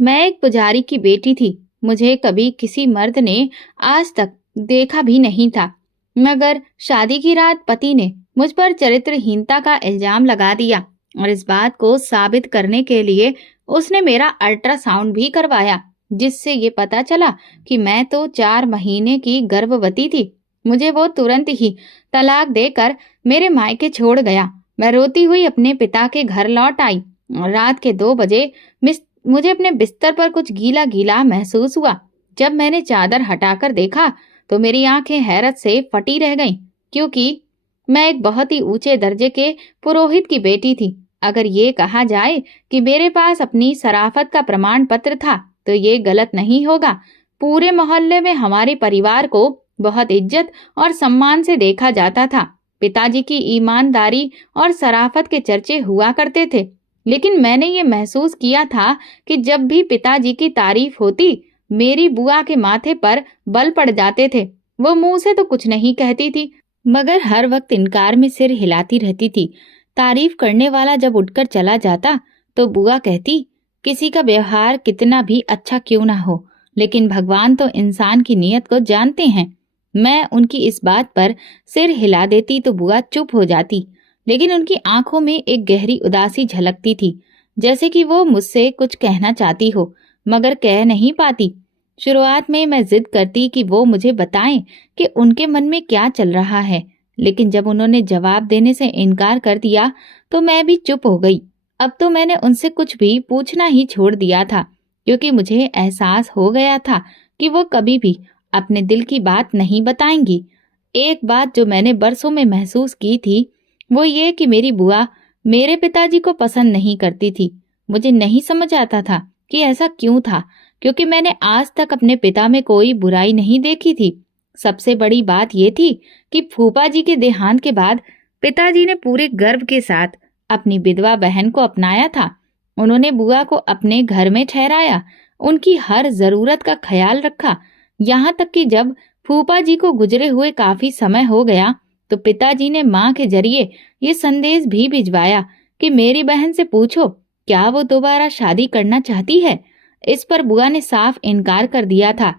मैं एक पुजारी की बेटी थी। मुझे कभी किसी मर्द ने आज तक देखा भी नहीं था, मगर शादी की रात पति ने मुझ पर चरित्रहीनता का इल्जाम लगा दिया और इस बात को साबित करने के लिए उसने मेरा अल्ट्रासाउंड भी करवाया, जिससे ये पता चला कि मैं तो 4 महीने की गर्भवती थी। मुझे वो तुरंत ही तलाक देकर मेरे मायके छोड़ गया। मैं रोती हुई अपने पिता के घर लौट आई और रात के 2 बजे मुझे अपने बिस्तर पर कुछ गीला गीला महसूस हुआ। जब मैंने चादर हटाकर देखा तो मेरी आंखें हैरत से फटी रह गईं, क्योंकि मैं एक बहुत ही ऊंचे दर्जे के पुरोहित की बेटी थी। अगर ये कहा जाए कि मेरे पास अपनी शराफत का प्रमाण पत्र था तो ये गलत नहीं होगा। पूरे मोहल्ले में हमारे परिवार को बहुत इज्जत और सम्मान से देखा जाता था। पिताजी की ईमानदारी और शराफत के चर्चे हुआ करते थे, लेकिन मैंने ये महसूस किया था कि जब भी पिताजी की तारीफ होती, मेरी बुआ के माथे पर बल पड़ जाते थे। वो मुंह से तो कुछ नहीं कहती थी, मगर हर वक्त इनकार में सिर हिलाती रहती थी। तारीफ करने वाला जब उठकर चला जाता तो बुआ कहती, किसी का व्यवहार कितना भी अच्छा क्यों ना हो, लेकिन भगवान तो इंसान की नीयत को जानते हैं। मैं उनकी इस बात पर सिर हिला देती तो बुआ चुप हो जाती, लेकिन उनकी आंखों में एक गहरी उदासी झलकती थी, जैसे कि वो मुझसे कुछ कहना चाहती हो मगर कह नहीं पाती। शुरुआत में मैं जिद करती कि वो मुझे बताएं कि उनके मन में क्या चल रहा है, लेकिन जब उन्होंने जवाब देने से इनकार कर दिया तो मैं भी चुप हो गई। अब तो मैंने उनसे कुछ भी पूछना ही छोड़ दिया था, क्योंकि मुझे एहसास हो गया था कि वो कभी भी अपने दिल की बात नहीं बताएंगी। एक बात जो मैंने बरसों में महसूस की थी वो ये कि मेरी बुआ मेरे पिताजी को पसंद नहीं करती थी। मुझे नहीं समझ आता था कि ऐसा क्यों था, क्योंकि मैंने आज तक अपने पिता में कोई बुराई नहीं देखी थी। सबसे बड़ी बात ये थी कि फूफा जी के देहांत के बाद पिताजी ने पूरे गर्व के साथ अपनी विधवा बहन को अपनाया था। उन्होंने बुआ को अपने घर में ठहराया, उनकी हर जरूरत का ख्याल रखा, यहाँ तक कि जब फूफा जी को गुजरे हुए काफी समय हो गया तो पिताजी ने माँ के जरिए ये संदेश भी भिजवाया कि मेरी बहन से पूछो क्या वो दोबारा शादी करना चाहती है। इस पर बुआ ने साफ इनकार कर दिया था।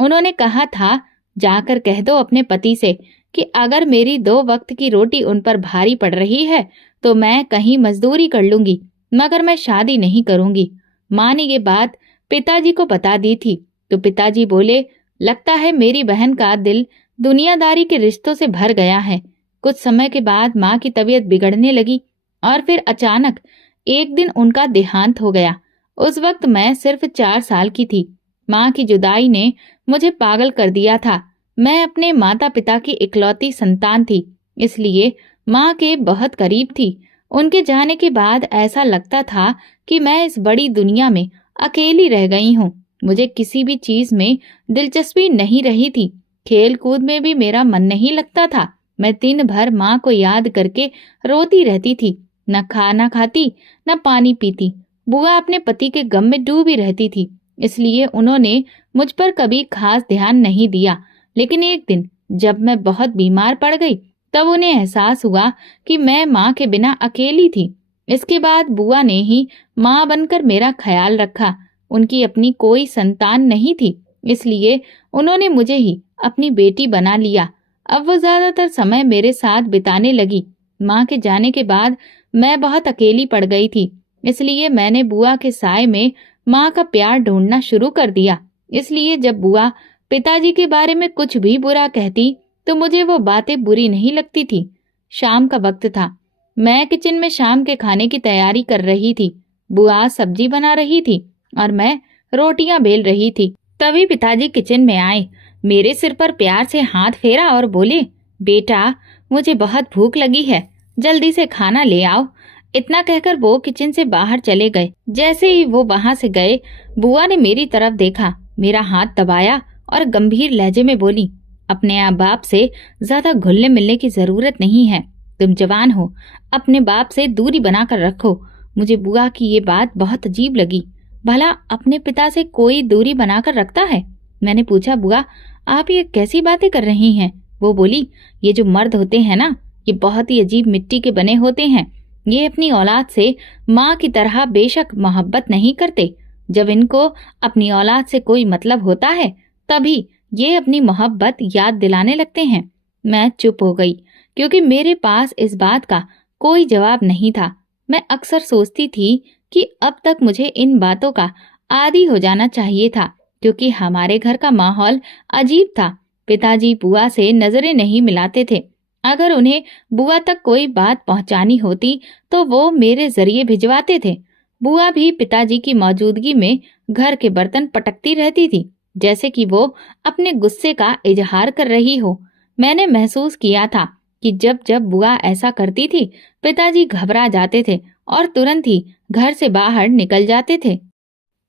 उन्होंने कहा था, जाकर कह दो अपने पति से कि अगर मेरी 2 वक्त की रोटी उन पर भारी पड़ रही है तो मैं कहीं मजदूरी कर लूंगी, मगर मैं शादी नहीं करूंगी। माँ ने ये बात पिताजी को बता दी थी तो पिताजी बोले, लगता है मेरी बहन का दिल दुनियादारी के रिश्तों से भर गया है। कुछ समय के बाद माँ की तबीयत बिगड़ने लगी और फिर अचानक एक दिन उनका देहांत हो गया। उस वक्त मैं सिर्फ 4 साल की थी। माँ की जुदाई ने मुझे पागल कर दिया था। मैं अपने माता पिता की इकलौती संतान थी, इसलिए माँ के बहुत करीब थी। उनके जाने के बाद ऐसा लगता था कि मैं इस बड़ी दुनिया में अकेली रह गई हूँ। मुझे किसी भी चीज में दिलचस्पी नहीं रही थी। खेल कूद में भी मेरा मन नहीं लगता था। मैं दिन भर माँ को याद करके रोती रहती थी, न खाना खाती न पानी पीती। बुआ अपने पति के गम में डूबी रहती थी, इसलिए उन्होंने मुझ पर कभी खास ध्यान नहीं दिया। लेकिन एक दिन जब मैं बहुत बीमार पड़ गई तब उन्हें एहसास हुआ कि मैं माँ के बिना अकेली थी। इसके बाद बुआ ने ही माँ बनकर मेरा ख्याल रखा। उनकी अपनी कोई संतान नहीं थी, इसलिए उन्होंने मुझे ही अपनी बेटी बना लिया। अब वो ज्यादातर समय मेरे साथ बिताने लगी। माँ के जाने के बाद मैं बहुत अकेली पड़ गई थी, इसलिए मैंने बुआ के साए में माँ का प्यार ढूंढना शुरू कर दिया। इसलिए जब बुआ पिताजी के बारे में कुछ भी बुरा कहती तो मुझे वो बातें बुरी नहीं लगती थी। शाम का वक्त था। मैं किचन में शाम के खाने की तैयारी कर रही थी। बुआ सब्जी बना रही थी और मैं रोटियां बेल रही थी। तभी पिताजी किचन में आए, मेरे सिर पर प्यार से हाथ फेरा और बोले, बेटा मुझे बहुत भूख लगी है, जल्दी से खाना ले आओ। इतना कहकर वो किचन से बाहर चले गए। जैसे ही वो वहां से गए, बुआ ने मेरी तरफ देखा, मेरा हाथ दबाया और गंभीर लहजे में बोली, अपने आप बाप से ज्यादा घुलने मिलने की जरूरत नहीं है। तुम जवान हो, अपने बाप से दूरी बनाकर रखो। मुझे बुआ की ये बात बहुत अजीब लगी। भला अपने पिता से कोई दूरी बनाकर रखता है? मैंने पूछा, बुआ आप ये कैसी बातें कर रही हैं? वो बोली, ये जो मर्द होते हैं ना, ये बहुत ही अजीब मिट्टी के बने होते हैं। ये अपनी औलाद से माँ की तरह बेशक मोहब्बत नहीं करते, जब इनको अपनी औलाद से कोई मतलब होता है तभी ये अपनी मोहब्बत याद दिलाने लगते हैं। मैं चुप हो गई क्योंकि मेरे पास इस बात का कोई जवाब नहीं था। मैं अक्सर सोचती थी कि अब तक मुझे इन बातों का आदी हो जाना चाहिए था, क्योंकि हमारे घर का माहौल अजीब था। पिताजी बुआ से नजरें नहीं मिलाते थे। अगर उन्हें बुआ तक कोई बात पहुंचानी होती तो वो मेरे जरिए भिजवाते थे। बुआ भी पिताजी की मौजूदगी में घर के बर्तन पटकती रहती थी, जैसे कि वो अपने गुस्से का इजहार कर रही हो। मैंने महसूस किया था कि जब जब बुआ ऐसा करती थी, पिताजी घबरा जाते थे और तुरंत ही घर से बाहर निकल जाते थे।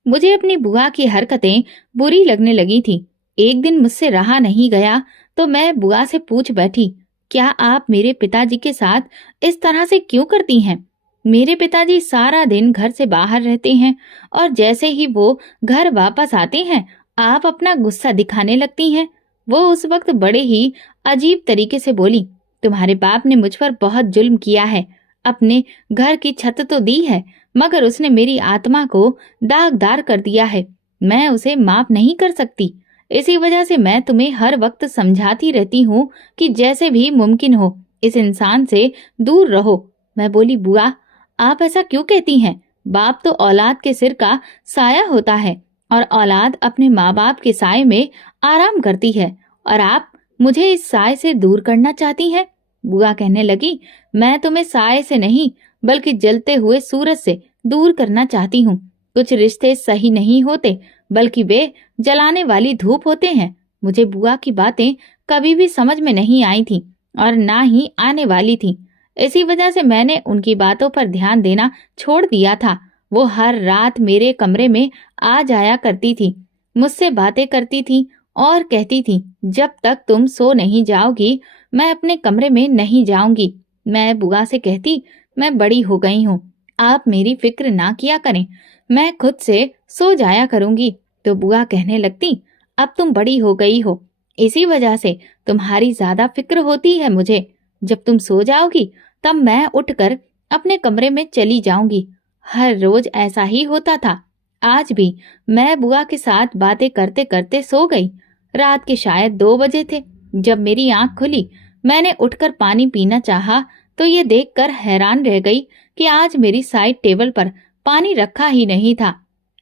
मुझे अपनी बुआ की हरकतें बुरी लगने लगी थी। एक दिन मुझसे रहा नहीं गया तो मैं बुआ से पूछ बैठी, क्या आप मेरे पिताजी के साथ इस तरह से क्यों करती हैं? मेरे पिताजी सारा दिन घर से बाहर रहते हैं और जैसे ही वो घर वापस आते हैं, आप अपना गुस्सा दिखाने लगती हैं। वो उस वक्त बड़े ही अजीब तरीके से बोली, तुम्हारे बाप ने मुझ पर बहुत जुल्म किया है। अपने घर की छत तो दी है, मगर उसने मेरी आत्मा को दागदार कर दिया है। मैं उसे माफ नहीं कर सकती। इसी वजह से मैं तुम्हें हर वक्त समझाती रहती हूँ कि जैसे भी मुमकिन हो इस इंसान से दूर रहो। मैं बोली, बुआ आप ऐसा क्यों कहती हैं? बाप तो औलाद के सिर का साया होता है और औलाद अपने माँ बाप के साए में आराम करती है, और आप मुझे इस साए से दूर करना चाहती हैं। बुआ कहने लगी, मैं तुम्हें साए से नहीं बल्कि जलते हुए सूरज से दूर करना चाहती हूँ। कुछ रिश्ते सही नहीं होते बल्कि वे जलाने वाली धूप होते हैं। मुझे बुआ की बातें कभी भी समझ में नहीं आई थी और ना ही आने वाली थी। इसी वजह से मैंने उनकी बातों पर ध्यान देना छोड़ दिया था। वो हर रात मेरे कमरे में आ जाया करती थी, मुझसे बातें करती थी और कहती थी, जब तक तुम सो नहीं जाओगी मैं अपने कमरे में नहीं जाऊंगी। मैं बुआ से कहती, मैं बड़ी हो गई हूँ, आप मेरी फिक्र ना किया करें, मैं खुद से सो जाया करूंगी। तो बुआ कहने लगती, अब तुम बड़ी हो गई हो, इसी वजह से तुम्हारी ज्यादा फिक्र होती है मुझे। जब तुम सो जाओगी तब मैं उठकर अपने कमरे में चली जाऊंगी। हर रोज ऐसा ही होता था। आज भी मैं बुआ के साथ बातें करते करते सो गई। रात के शायद 2 बजे थे। जब मेरी आंख खुली, मैंने उठकर पानी पीना चाहा तो ये देखकर हैरान रह गई कि आज मेरी साइड टेबल पर पानी रखा ही नहीं था।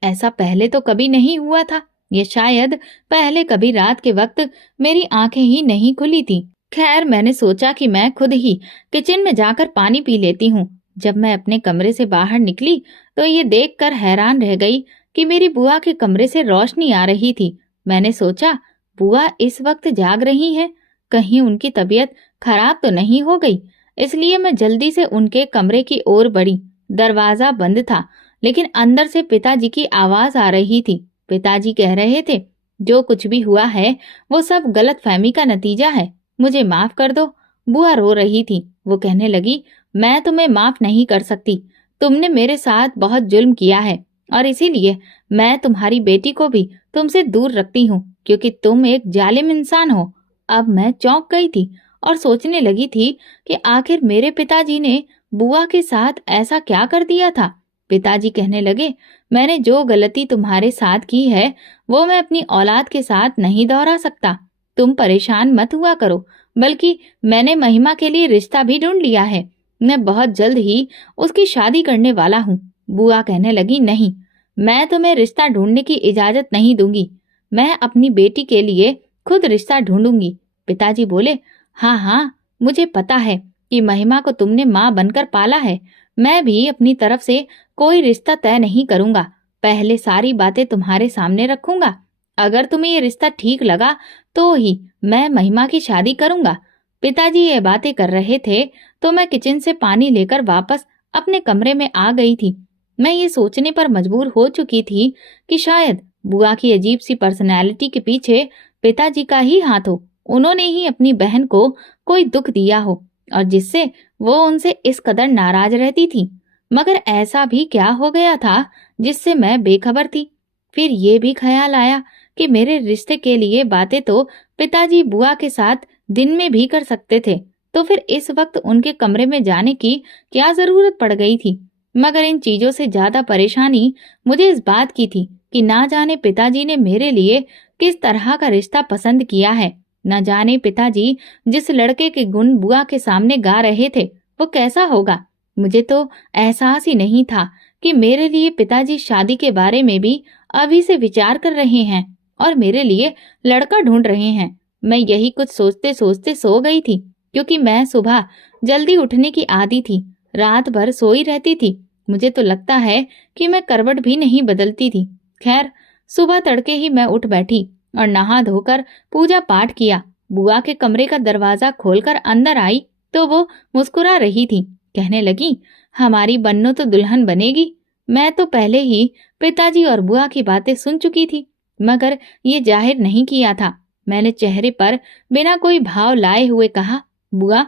ऐसा पहले तो कभी नहीं हुआ था। ये शायद पहले कभी रात के वक्त मेरी आंखें ही नहीं खुली थी। खैर, मैंने सोचा कि मैं खुद ही किचन में जाकर पानी पी लेती हूँ। जब मैं अपने कमरे से बाहर निकली तो ये देखकर हैरान रह गई कि मेरी बुआ के कमरे से रोशनी आ रही थी। मैंने सोचा, बुआ इस वक्त जाग रही हैं, कहीं उनकी तबीयत खराब तो नहीं हो गई। इसलिए मैं जल्दी से उनके कमरे की ओर बढ़ी। दरवाजा बंद था, लेकिन अंदर से पिताजी की आवाज आ रही थी। पिताजी कह रहे थे, जो कुछ भी हुआ है वो सब गलतफहमी का नतीजा है, मुझे माफ कर दो। बुआ रो रही थी। वो कहने लगी, मैं तुम्हें माफ नहीं कर सकती। तुमने मेरे साथ बहुत जुल्म किया है और इसीलिए मैं तुम्हारी बेटी को भी तुमसे दूर रखती हूँ, क्योंकि तुम एक जालिम इंसान हो। अब मैं चौंक गई थी और सोचने लगी थी कि आखिर मेरे पिताजी ने बुआ के साथ ऐसा क्या कर दिया था। पिताजी कहने लगे, मैंने जो गलती तुम्हारे साथ की है वो मैं अपनी औलाद के साथ नहीं दोहरा सकता। तुम परेशान मत हुआ करो, बल्कि मैंने महिमा के लिए रिश्ता भी ढूंढ लिया है। मैं बहुत जल्द ही उसकी शादी करने वाला हूँ। बुआ कहने लगी, नहीं, मैं तुम्हें रिश्ता ढूंढने की इजाजत नहीं दूंगी। मैं अपनी बेटी के लिए खुद रिश्ता ढूंढूंगी। पिताजी बोले, हाँ हाँ, मुझे पता है कि महिमा को तुमने माँ बनकर पाला है। मैं भी अपनी तरफ से कोई रिश्ता तय नहीं करूंगा। पहले सारी बातें तुम्हारे सामने रखूंगा। अगर तुम्हें ये रिश्ता ठीक लगा तो ही मैं महिमा की शादी करूंगा। पिताजी ये बातें कर रहे थे तो मैं किचन से पानी लेकर वापस अपने कमरे में आ गई थी। मैं ये सोचने पर मजबूर हो चुकी थी कि शायद बुआ की अजीब सी पर्सनैलिटी के पीछे पिताजी का ही हाथ हो। उन्होंने ही अपनी बहन को कोई दुख दिया हो और जिससे वो उनसे इस कदर नाराज रहती थी। मगर ऐसा भी क्या हो गया था जिससे मैं बेखबर थी? फिर ये भी ख्याल आया कि मेरे रिश्ते के लिए बातें तो पिताजी बुआ के साथ दिन में भी कर सकते थे, तो फिर इस वक्त उनके कमरे में जाने की क्या जरूरत पड़ गई थी? मगर इन चीजों से ज्यादा परेशानी मुझे इस बात की थी कि ना जाने पिताजी ने मेरे लिए किस तरह का रिश्ता पसंद किया है। न जाने पिताजी जिस लड़के के गुण बुआ के सामने गा रहे थे वो कैसा होगा। मुझे तो एहसास ही नहीं था कि मेरे लिए पिताजी शादी के बारे में भी अभी से विचार कर रहे हैं और मेरे लिए लड़का ढूंढ रहे हैं। मैं यही कुछ सोचते सोचते सो गई थी, क्योंकि मैं सुबह जल्दी उठने की आदी थी। रात भर सोई रहती थी। मुझे तो लगता है कि मैं करवट भी नहीं बदलती थी। खैर, सुबह तड़के ही मैं उठ बैठी और नहा धोकर पूजा पाठ किया। बुआ के कमरे का दरवाजा खोलकर अंदर आई तो वो मुस्कुरा रही थी। कहने लगी, हमारी बन्नो तो दुल्हन बनेगी। मैं तो पहले ही पिताजी और बुआ की बातें सुन चुकी थी, मगर ये जाहिर नहीं किया था। मैंने चेहरे पर बिना कोई भाव लाए हुए कहा, बुआ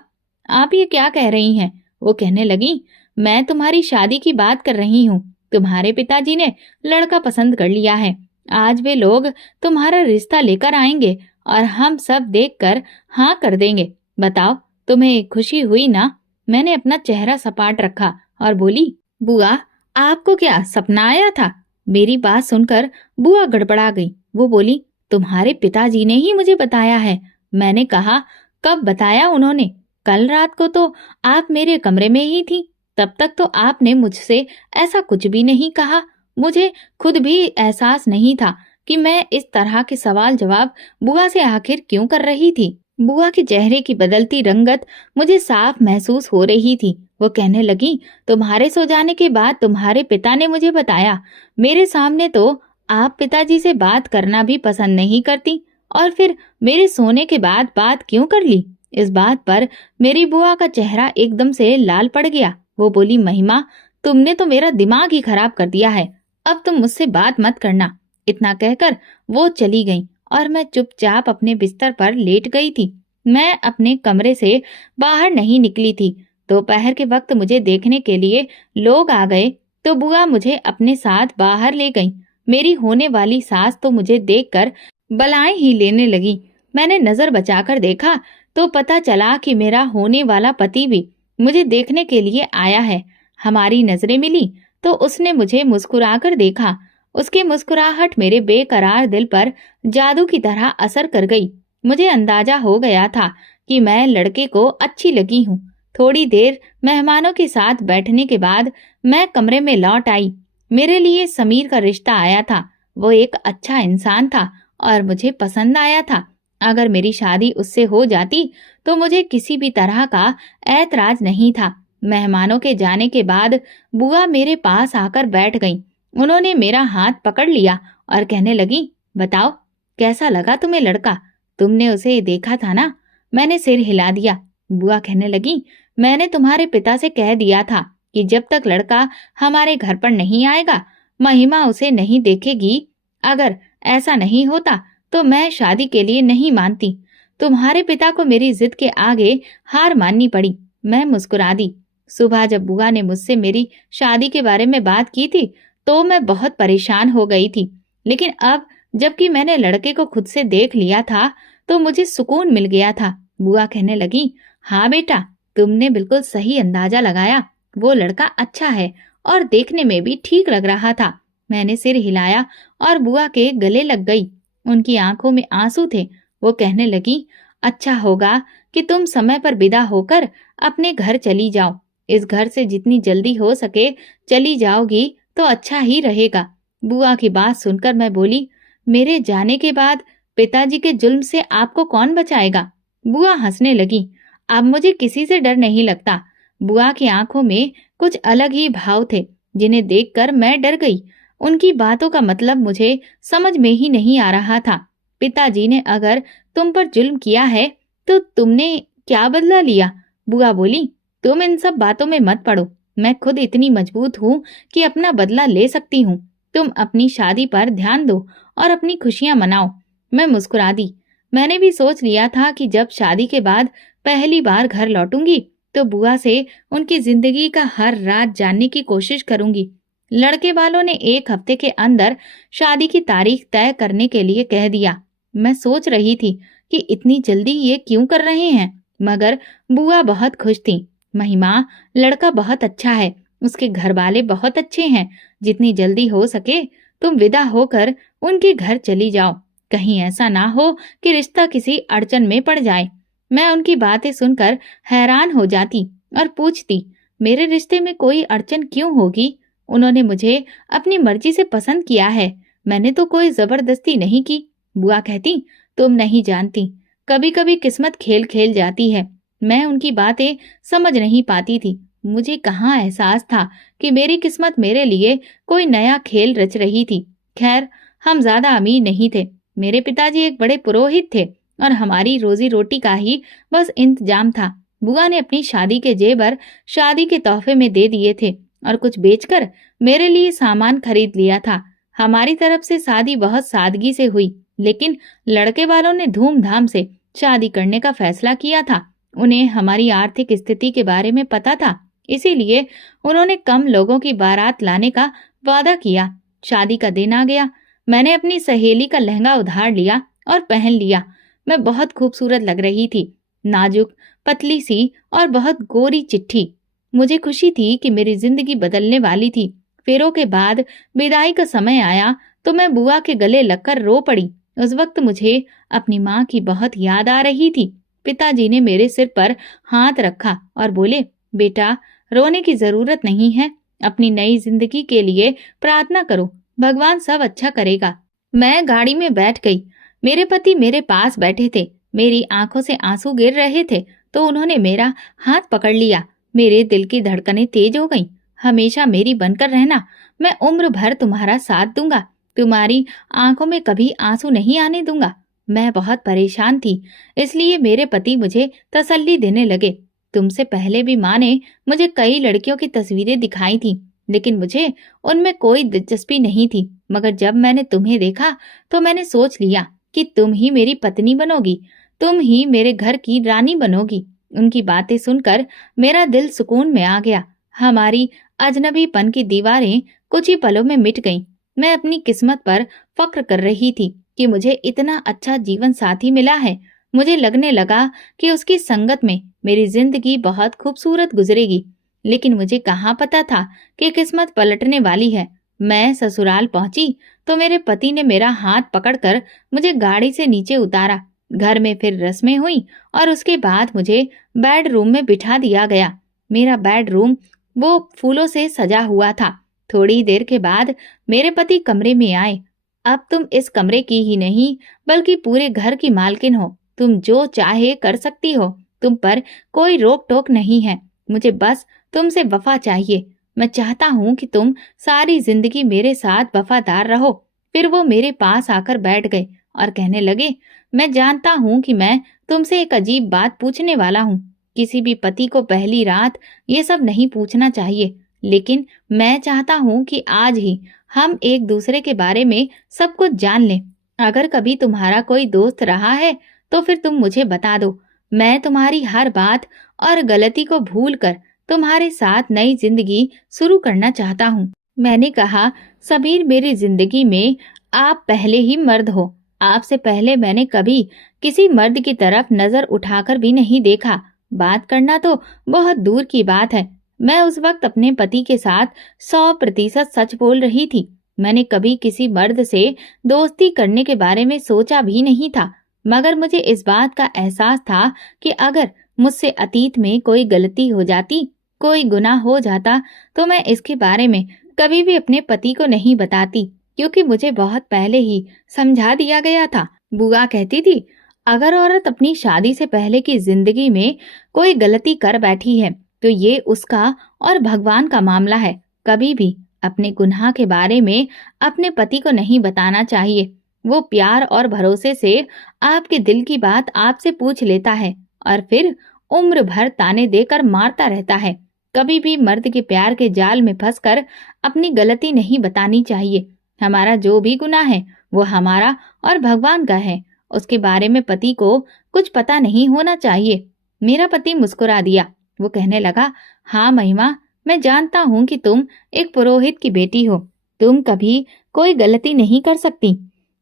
आप ये क्या कह रही हैं? वो कहने लगी, मैं तुम्हारी शादी की बात कर रही हूँ। तुम्हारे पिताजी ने लड़का पसंद कर लिया है। आज वे लोग तुम्हारा रिश्ता लेकर आएंगे और हम सब देखकर हाँ कर देंगे। बताओ, तुम्हें खुशी हुई ना? मैंने अपना चेहरा सपाट रखा और बोली, बुआ आपको क्या सपना आया था? मेरी बात सुनकर बुआ गड़बड़ा गई। वो बोली, तुम्हारे पिताजी ने ही मुझे बताया है। मैंने कहा, कब बताया उन्होंने? कल रात को तो आप मेरे कमरे में ही थी। तब तक तो आपने मुझसे ऐसा कुछ भी नहीं कहा। मुझे खुद भी एहसास नहीं था कि मैं इस तरह के सवाल जवाब बुआ से आखिर क्यों कर रही थी। बुआ के चेहरे की बदलती रंगत मुझे साफ महसूस हो रही थी। वो कहने लगी, तुम्हारे सो जाने के बाद तुम्हारे पिता ने मुझे बताया। मेरे सामने तो आप पिताजी से बात करना भी पसंद नहीं करती, और फिर मेरे सोने के बाद बात क्यों कर ली? इस बात पर मेरी बुआ का चेहरा एकदम से लाल पड़ गया। वो बोली, महिमा तुमने तो मेरा दिमाग ही खराब कर दिया है। अब तुम मुझसे बात मत करना। इतना कहकर वो चली गई और मैं चुपचाप अपने बिस्तर पर लेट गई थी। मैं अपने कमरे से बाहर नहीं निकली थी। दोपहर के वक्त मुझे देखने के लिए लोग आ गए तो बुआ मुझे अपने साथ बाहर ले गई। मेरी होने वाली सास तो मुझे देखकर बलाएं ही लेने लगी। मैंने नजर बचाकर देखा तो पता चला कि मेरा होने वाला पति भी मुझे देखने के लिए आया है। हमारी नजरें मिली तो उसने मुझे मुस्कुराकर देखा। उसकी मुस्कुराहट मेरे बेकरार दिल पर जादू की तरह असर कर गई। मुझे अंदाजा हो गया था कि मैं लड़के को अच्छी लगी हूँ। थोड़ी देर मेहमानों के साथ बैठने के बाद मैं कमरे में लौट आई। मेरे लिए समीर का रिश्ता आया था। वो एक अच्छा इंसान था और मुझे पसंद आया था। अगर मेरी शादी उससे हो जाती तो मुझे किसी भी तरह का ऐतराज नहीं था। मेहमानों के जाने के बाद बुआ मेरे पास आकर बैठ गईं। उन्होंने मेरा हाथ पकड़ लिया और कहने लगी, बताओ कैसा लगा तुम्हें लड़का? तुमने उसे देखा था ना? मैंने सिर हिला दिया। बुआ कहने लगी, मैंने तुम्हारे पिता से कह दिया था कि जब तक लड़का हमारे घर पर नहीं आएगा महिमा उसे नहीं देखेगी। अगर ऐसा नहीं होता तो मैं शादी के लिए नहीं मानती। तुम्हारे पिता को मेरी जिद के आगे हार माननी पड़ी। मैं मुस्कुरा दी। सुबह जब बुआ ने मुझसे मेरी शादी के बारे में बात की थी तो मैं बहुत परेशान हो गई थी, लेकिन अब जबकि मैंने लड़के को खुद से देख लिया था तो मुझे सुकून मिल गया था। बुआ कहने लगी, हाँ बेटा, तुमने बिल्कुल सही अंदाजा लगाया। वो लड़का अच्छा है और देखने में भी ठीक लग रहा था। मैंने सिर हिलाया और बुआ के गले लग गई। उनकी आंखों में आंसू थे। वो कहने लगी, अच्छा होगा कि तुम समय पर विदा होकर अपने घर चली जाओ। इस घर से जितनी जल्दी हो सके चली जाओगी तो अच्छा ही रहेगा। बुआ की बात सुनकर मैं बोली, मेरे जाने के बाद पिताजी के जुल्म से आपको कौन बचाएगा? बुआ हंसने लगी। अब मुझे किसी से डर नहीं लगता। बुआ की आंखों में कुछ अलग ही भाव थे जिन्हें देखकर मैं डर गई। उनकी बातों का मतलब मुझे समझ में ही नहीं आ रहा था। पिताजी ने अगर तुम पर जुल्म किया है तो तुमने क्या बदला लिया? बुआ बोली, तुम इन सब बातों में मत पड़ो। मैं खुद इतनी मजबूत हूँ कि अपना बदला ले सकती हूँ। तुम अपनी शादी पर ध्यान दो और अपनी खुशियां मनाओ। मैं मुस्कुरा दी। मैंने भी सोच लिया था कि जब शादी के बाद पहली बार घर लौटूंगी तो बुआ से उनकी जिंदगी का हर राज जानने की कोशिश करूंगी। लड़के वालों ने 1 हफ्ते के अंदर शादी की तारीख तय करने के लिए कह दिया। मैं सोच रही थी कि इतनी जल्दी ये क्यों कर रहे हैं, मगर बुआ बहुत खुश थी। महिमा, लड़का बहुत अच्छा है। उसके घर वाले बहुत अच्छे हैं। जितनी जल्दी हो सके तुम विदा होकर उनके घर चली जाओ। कहीं ऐसा ना हो कि रिश्ता किसी अड़चन में पड़ जाए। मैं उनकी बातें सुनकर हैरान हो जाती और पूछती, मेरे रिश्ते में कोई अड़चन क्यों होगी? उन्होंने मुझे अपनी मर्जी से पसंद किया है, मैंने तो कोई जबरदस्ती नहीं की। बुआ कहती, तुम नहीं जानती, कभी कभी किस्मत खेल खेल जाती है। मैं उनकी बातें समझ नहीं पाती थी। मुझे कहाँ एहसास था कि मेरी किस्मत मेरे लिए कोई नया खेल रच रही थी। खैर, हम ज्यादा अमीर नहीं थे। मेरे पिताजी एक बड़े पुरोहित थे और हमारी रोजी रोटी का ही बस इंतजाम था। बुआ ने अपनी शादी के जेवर शादी के तोहफे में दे दिए थे और कुछ बेचकर मेरे लिए सामान खरीद लिया था। हमारी तरफ से शादी बहुत सादगी से हुई, लेकिन लड़के वालों ने धूमधाम से शादी करने का फैसला किया था। उन्हें हमारी आर्थिक स्थिति के बारे में पता था, इसीलिए उन्होंने कम लोगों की बारात लाने का वादा किया। शादी का दिन आ गया। मैंने अपनी सहेली का लहंगा उधार लिया और पहन लिया। मैं बहुत खूबसूरत लग रही थी, नाजुक, पतली सी और बहुत गोरी चिट्ठी। मुझे खुशी थी कि मेरी जिंदगी बदलने वाली थी। फेरों के बाद विदाई का समय आया तो मैं बुआ के गले लगकर रो पड़ी। उस वक्त मुझे अपनी माँ की बहुत याद आ रही थी। पिताजी ने मेरे सिर पर हाथ रखा और बोले, बेटा, रोने की जरूरत नहीं है। अपनी नई जिंदगी के लिए प्रार्थना करो, भगवान सब अच्छा करेगा। मैं गाड़ी में बैठ गई। मेरे पति मेरे पास बैठे थे। मेरी आंखों से आंसू गिर रहे थे तो उन्होंने मेरा हाथ पकड़ लिया। मेरे दिल की धड़कनें तेज हो गईं। हमेशा मेरी बनकर रहना, मैं उम्र भर तुम्हारा साथ दूंगा, तुम्हारी आंखों में कभी आंसू नहीं आने दूंगा। मैं बहुत परेशान थी, इसलिए मेरे पति मुझे तसल्ली देने लगे। तुमसे पहले भी माँ ने मुझे कई लड़कियों की तस्वीरें दिखाई थी, लेकिन मुझे उनमें कोई दिलचस्पी नहीं थी। मगर जब मैंने तुम्हें देखा तो मैंने सोच लिया कि तुम ही मेरी पत्नी बनोगी, तुम ही मेरे घर की रानी बनोगी। उनकी बातें सुनकर मेरा दिल सुकून में आ गया। हमारी अजनबीपन की दीवारें कुछ ही पलों में मिट गईं। मैं अपनी किस्मत पर फक्र कर रही थी कि मुझे इतना अच्छा जीवन साथी मिला है। मुझे लगने लगा कि उसकी संगत में मेरी जिंदगी बहुत खूबसूरत गुजरेगी। लेकिन मुझे कहाँ पता था कि किस्मत पलटने वाली है। मैं ससुराल पहुंची तो मेरे पति ने मेरा हाथ पकड़कर मुझे गाड़ी से नीचे उतारा। घर में फिर रस्में हुई और उसके बाद मुझे बेडरूम में बिठा दिया गया। मेरा बेडरूम वो फूलों से सजा हुआ था। थोड़ी देर के बाद मेरे पति कमरे में आए। अब तुम इस कमरे की ही नहीं बल्कि पूरे घर की मालकिन हो। तुम जो चाहे कर सकती हो, तुम पर कोई रोक टोक नहीं है। मुझे बस तुमसे वफा चाहिए। मैं चाहता हूँ कि तुम सारी जिंदगी मेरे साथ वफादार रहो। फिर वो मेरे पास आकर बैठ गए और कहने लगे, मैं जानता हूँ कि मैं तुमसे एक अजीब बात पूछने वाला हूँ। किसी भी पति को पहली रात ये सब नहीं पूछना चाहिए, लेकिन मैं चाहता हूँ कि आज ही हम एक दूसरे के बारे में सब कुछ जान लें। अगर कभी तुम्हारा कोई दोस्त रहा है तो फिर तुम मुझे बता दो। मैं तुम्हारी हर बात और गलती को भूलकर तुम्हारे साथ नई जिंदगी शुरू करना चाहता हूँ। मैंने कहा, सबीर, मेरी जिंदगी में आप पहले ही मर्द हो। आपसे पहले मैंने कभी किसी मर्द की तरफ नजर उठाकर भी नहीं देखा। बात करना तो बहुत दूर की बात है। मैं उस वक्त अपने पति के साथ 100% सच बोल रही थी। मैंने कभी किसी मर्द से दोस्ती करने के बारे में सोचा भी नहीं था, मगर मुझे इस बात का एहसास था कि अगर मुझसे अतीत में कोई गलती हो जाती, कोई गुनाह हो जाता, तो मैं इसके बारे में कभी भी अपने पति को नहीं बताती, क्योंकि मुझे बहुत पहले ही समझा दिया गया था। बुआ कहती थी, अगर औरत अपनी शादी से पहले की जिंदगी में कोई गलती कर बैठी है तो ये उसका और भगवान का मामला है। कभी भी अपने गुनाह के बारे में अपने पति को नहीं बताना चाहिए। वो प्यार और भरोसे से आपके दिल की बात आपसे पूछ लेता है और फिर उम्र भर ताने देकर मारता रहता है। कभी भी मर्द के प्यार के जाल में फंसकर अपनी गलती नहीं बतानी चाहिए। हमारा जो भी गुनाह है वो हमारा और भगवान का है, उसके बारे में पति को कुछ पता नहीं होना चाहिए। मेरा पति मुस्कुरा दिया। वो कहने लगा, हाँ महिमा, मैं जानता हूँ कि तुम एक पुरोहित की बेटी हो। तुम कभी कोई गलती नहीं कर सकती।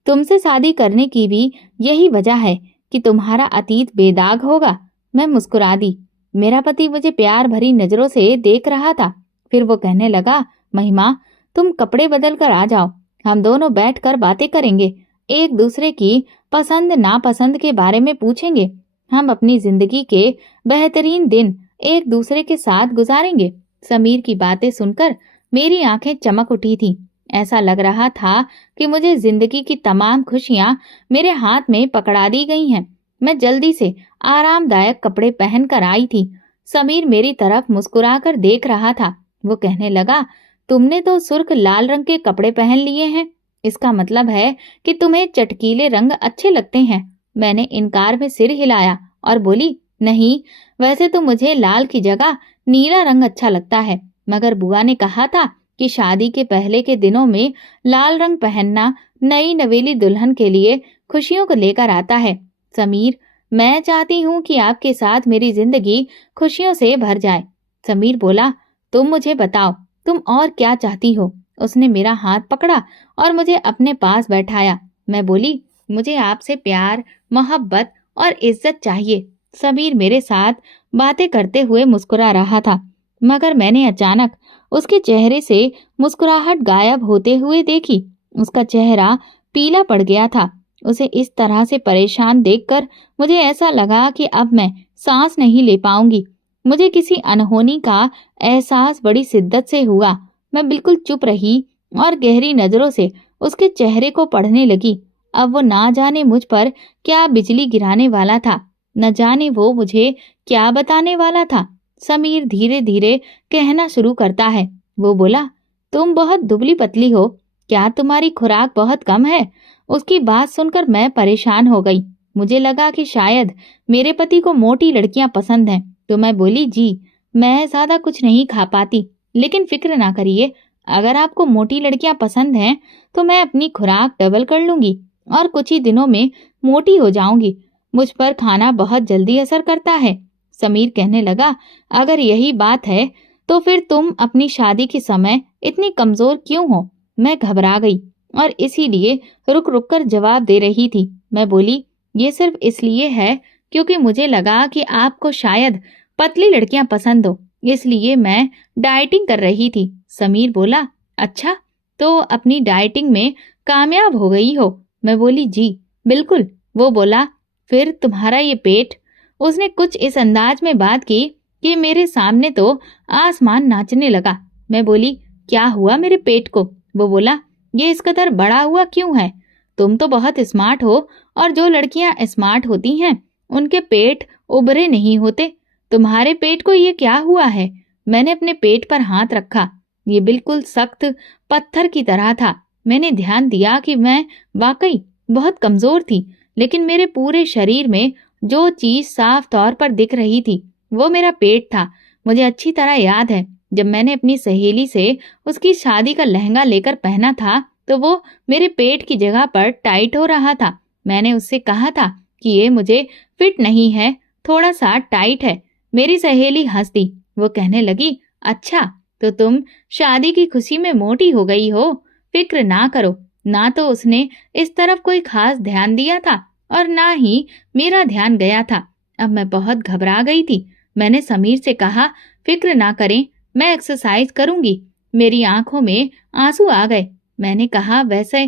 तुमसे शादी करने की भी यही वजह है कि तुम्हारा अतीत बेदाग होगा। मैं मुस्कुरा दी। मेरा पति मुझे प्यार भरी नजरों से देख रहा था। फिर वो कहने लगा, महिमा तुम कपड़े बदल कर आ जाओ, हम दोनों बैठकर बातें करेंगे, एक दूसरे की पसंद नापसंद के बारे में पूछेंगे, हम अपनी जिंदगी के बेहतरीन दिन एक दूसरे के साथ गुजारेंगे। समीर की बातें सुनकर मेरी आंखें चमक उठी थी। ऐसा लग रहा था कि मुझे जिंदगी की तमाम खुशियां मेरे हाथ में पकड़ा दी गई हैं। मैं जल्दी से आरामदायक कपड़े पहन कर आई थी। समीर मेरी तरफ मुस्कुराकर देख रहा था। वो कहने लगा, तुमने तो सुर्ख लाल रंग के कपड़े पहन लिए हैं, इसका मतलब है कि तुम्हें चटकीले रंग अच्छे लगते हैं। मैंने इनकार में सिर हिलाया और बोली, नहीं, वैसे तो मुझे लाल की जगह नीला रंग अच्छा लगता है, मगर बुआ ने कहा था कि शादी के पहले के दिनों में लाल रंग पहनना नई नवेली दुल्हन के लिए खुशियों को लेकर आता है। समीर, मैं चाहती हूँ कि आपके साथ मेरी जिंदगी खुशियों से भर जाए। समीर बोला, तुम मुझे बताओ, तुम और क्या चाहती हो? उसने मेरा हाथ पकड़ा और मुझे अपने पास बैठाया। मैं बोली, मुझे आपसे प्यार, मोहब्बत और इज्जत चाहिए। समीर मेरे साथ बातें करते हुए मुस्कुरा रहा था, मगर मैंने अचानक उसके चेहरे से मुस्कुराहट गायब होते हुए देखी। उसका चेहरा पीला पड़ गया था। उसे इस तरह से परेशान देखकर मुझे ऐसा लगा कि अब मैं सांस नहीं ले पाऊंगी। मुझे किसी अनहोनी का एहसास बड़ी शिद्दत से हुआ। मैं बिल्कुल चुप रही और गहरी नजरों से उसके चेहरे को पढ़ने लगी। अब वो ना जाने मुझ पर क्या बिजली गिराने वाला था, न जाने वो मुझे क्या बताने वाला था। समीर धीरे धीरे कहना शुरू करता है। वो बोला, तुम बहुत दुबली पतली हो, क्या तुम्हारी खुराक बहुत कम है? उसकी बात सुनकर मैं परेशान हो गई। मुझे लगा कि शायद मेरे पति को मोटी लड़कियां पसंद हैं, तो मैं बोली, जी, मैं ज्यादा कुछ नहीं खा पाती, लेकिन फिक्र ना करिए, अगर आपको मोटी लड़कियां पसंद हैं तो मैं अपनी खुराक डबल कर लूंगी और कुछ ही दिनों में मोटी हो जाऊंगी। मुझ पर खाना बहुत जल्दी असर करता है। समीर कहने लगा, अगर यही बात है तो फिर तुम अपनी शादी के समय इतनी कमजोर क्यों हो? मैं घबरा गई और इसीलिए रुक रुक कर जवाब दे रही थी। मैं बोली, ये सिर्फ इसलिए है क्योंकि मुझे लगा कि आपको शायद पतली लड़कियां पसंद हो, इसलिए मैं डाइटिंग कर रही थी। समीर बोला, अच्छा, तो अपनी डाइटिंग में कामयाब हो गई हो? मैं बोली, जी बिल्कुल। वो बोला, फिर तुम्हारा ये पेट? उसने कुछ इस अंदाज में बात की कि मेरे सामने तो आसमान नाचने लगा। मैं बोली, क्या हुआ मेरे पेट को? वो बोला, ये इस कदर बड़ा हुआ क्यों है? तुम तो बहुत स्मार्ट हो और जो लड़कियां स्मार्ट होती हैं उनके पेट उभरे नहीं होते, तुम्हारे पेट को ये क्या हुआ है? मैंने अपने पेट पर हाथ रखा। ये बिल्कुल सख्त पत्थर की तरह था। मैंने ध्यान दिया कि मैं वाकई बहुत कमजोर थी, लेकिन मेरे पूरे शरीर में जो चीज साफ तौर पर दिख रही थी वो मेरा पेट था। मुझे अच्छी तरह याद है, जब मैंने अपनी सहेली से उसकी शादी का लहंगा लेकर पहना था तो वो मेरे पेट की जगह पर टाइट हो रहा था। मैंने उससे कहा था कि ये मुझे फिट नहीं है, थोड़ा सा टाइट है। मेरी सहेली हंस दी। वो कहने लगी, अच्छा, तो तुम शादी की खुशी में मोटी हो गई हो? फिक्र ना करो। ना तो उसने इस तरफ कोई खास ध्यान दिया था और ना ही मेरा ध्यान गया था। अब मैं बहुत घबरा गई थी। मैंने समीर से कहा, फिक्र ना करें, मैं एक्सरसाइज करूंगी। मेरी आंखों में आंसू आ गए। मैंने कहा, वैसे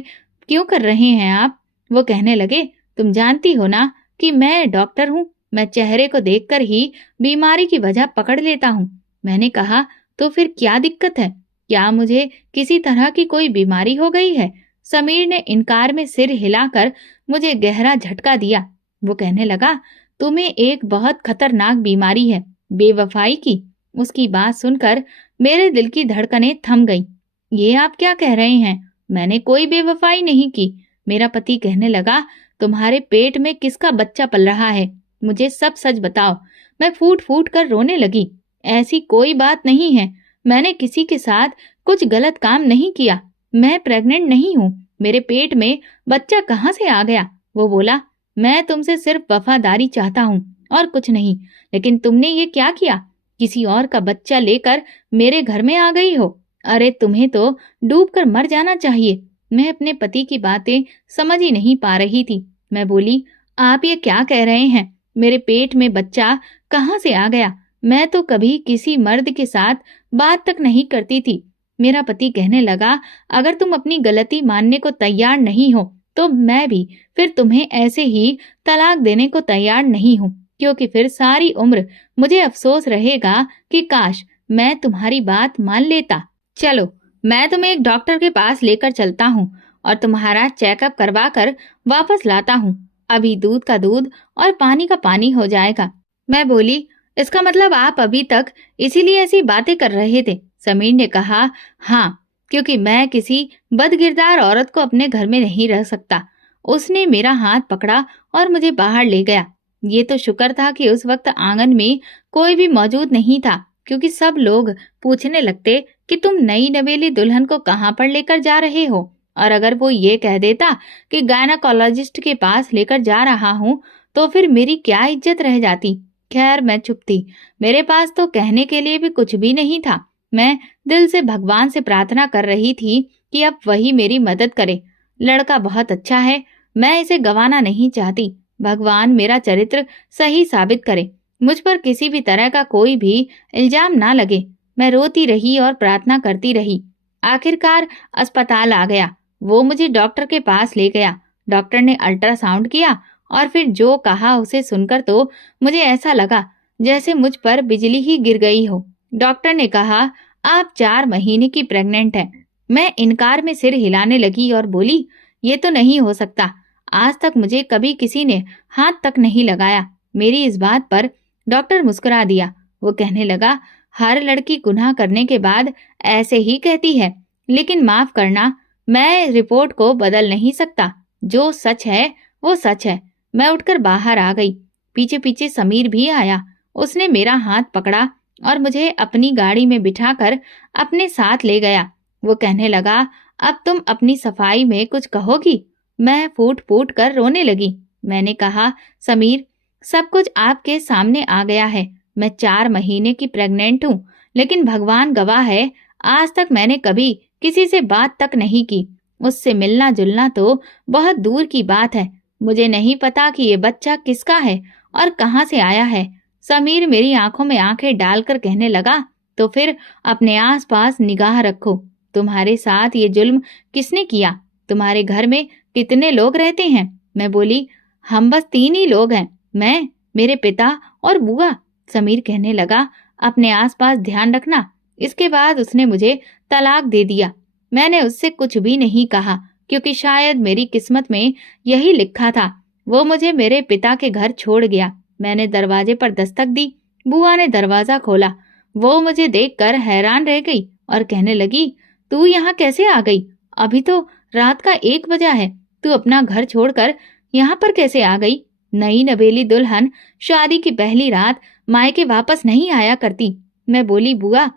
क्यों कर रहे हैं आप? वो कहने लगे, तुम जानती हो ना कि मैं डॉक्टर हूँ, मैं चेहरे को देखकर ही बीमारी की वजह पकड़ लेता हूँ। मैंने कहा, तो फिर क्या दिक्कत है? क्या मुझे किसी तरह की कोई बीमारी हो गई है? समीर ने इनकार में सिर हिलाकर मुझे गहरा झटका दिया। वो कहने लगा, तुम्हें एक बहुत खतरनाक बीमारी है, बेवफाई की। उसकी बात सुनकर मेरे दिल की धड़कनें थम गईं। ये आप क्या कह रहे हैं? मैंने कोई बेवफाई नहीं की। मेरा पति कहने लगा, तुम्हारे पेट में किसका बच्चा पल रहा है? मुझे सब सच बताओ। मैं फूट फूट कर रोने लगी। ऐसी कोई बात नहीं है, मैंने किसी के साथ कुछ गलत काम नहीं किया। मैं प्रेग्नेंट नहीं हूँ। मेरे पेट में बच्चा कहाँ से आ गया? वो बोला, मैं तुमसे सिर्फ वफादारी चाहता हूँ और कुछ नहीं, लेकिन तुमने ये क्या किया? किसी और का बच्चा लेकर मेरे घर में आ गई हो। अरे तुम्हें तो डूब कर मर जाना चाहिए। मैं अपने पति की बातें समझ ही नहीं पा रही थी। मैं बोली, आप ये क्या कह रहे हैं? मेरे पेट में बच्चा कहाँ से आ गया? मैं तो कभी किसी मर्द के साथ बात तक नहीं करती थी। मेरा पति कहने लगा, अगर तुम अपनी गलती मानने को तैयार नहीं हो तो मैं भी फिर तुम्हें ऐसे ही तलाक देने को तैयार नहीं हूँ, क्योंकि फिर सारी उम्र मुझे अफसोस रहेगा कि काश मैं तुम्हारी बात मान लेता। चलो, मैं तुम्हें एक डॉक्टर के पास लेकर चलता हूँ और तुम्हारा चेकअप करवा कर वापस लाता हूँ। अभी दूध का दूध और पानी का पानी हो जाएगा। मैं बोली, इसका मतलब आप अभी तक इसीलिए ऐसी बातें कर रहे थे? समीर ने कहा, हाँ, क्योंकि मैं किसी बदकिरदार औरत को अपने घर में नहीं रह सकता। उसने मेरा हाथ पकड़ा और मुझे बाहर ले गया। ये तो शुक्र था कि उस वक्त आंगन में कोई भी मौजूद नहीं था, क्योंकि सब लोग पूछने लगते कि तुम नई नवेली दुल्हन को कहाँ पर लेकर जा रहे हो। और अगर वो ये कह देता कि गायनाकोलॉजिस्ट के पास लेकर जा रहा हूँ तो फिर मेरी क्या इज्जत रह जाती। खैर, मैं चुप थी। मेरे पास तो कहने के लिए भी कुछ भी नहीं था। मैं दिल से भगवान से प्रार्थना कर रही थी कि अब वही मेरी मदद करे। लड़का बहुत अच्छा है, मैं इसे गंवाना नहीं चाहती। भगवान मेरा चरित्र सही साबित करे, मुझ पर किसी भी तरह का कोई भी इल्जाम ना लगे। मैं रोती रही और प्रार्थना करती रही। आखिरकार अस्पताल आ गया। वो मुझे डॉक्टर के पास ले गया। डॉक्टर ने अल्ट्रासाउंड किया और फिर जो कहा उसे सुनकर तो मुझे ऐसा लगा जैसे मुझ पर बिजली ही गिर गई हो। डॉक्टर ने कहा, आप 4 महीने की प्रेग्नेंट हैं। मैं इनकार में सिर हिलाने लगी और बोली, ये तो नहीं हो सकता। आज तक मुझे कभी किसी ने हाथ तक नहीं लगाया। मेरी इस बात पर डॉक्टर मुस्कुरा दिया। वो कहने लगा, हर लड़की गुनाह करने के बाद ऐसे ही कहती है, लेकिन माफ करना, मैं रिपोर्ट को बदल नहीं सकता। जो सच है वो सच है। मैं उठकर बाहर आ गई। पीछे पीछे समीर भी आया। उसने मेरा हाथ पकड़ा और मुझे अपनी गाड़ी में बिठाकर अपने साथ ले गया। वो कहने लगा, अब तुम अपनी सफाई में कुछ कहोगी? मैं फूट फूट कर रोने लगी। मैंने कहा, समीर, सब कुछ आपके सामने आ गया है। मैं 4 महीने की प्रेग्नेंट हूँ, लेकिन भगवान गवाह है, आज तक मैंने कभी किसी से बात तक नहीं की। उससे मिलना जुलना तो बहुत दूर की बात है। मुझे नहीं पता कि ये बच्चा किसका है और कहाँ से आया है। समीर मेरी आंखों में आंखें डालकर कहने लगा, तो फिर अपने आसपास निगाह रखो। तुम्हारे साथ ये जुल्म किसने किया? तुम्हारे घर में कितने लोग रहते हैं? मैं बोली, हम बस 3 ही लोग हैं, मैं, मेरे पिता और बुआ। समीर कहने लगा, अपने आसपास ध्यान रखना। इसके बाद उसने मुझे तलाक दे दिया। मैंने उससे कुछ भी नहीं कहा, क्योंकि शायद मेरी किस्मत में यही लिखा था। वो मुझे मेरे पिता के घर छोड़ गया। मैंने दरवाजे पर दस्तक दी। बुआ ने दरवाजा खोला। वो मुझे देखकर हैरान रह गई और कहने लगी, तू यहाँ कैसे आ गई? अभी तो रात का 1 बजा है। तू अपना घर छोड़कर यहाँ पर कैसे आ गई? नई नवेली दुल्हन शादी की पहली रात मायके वापस नहीं आया करती। मैं बोली, बुआ,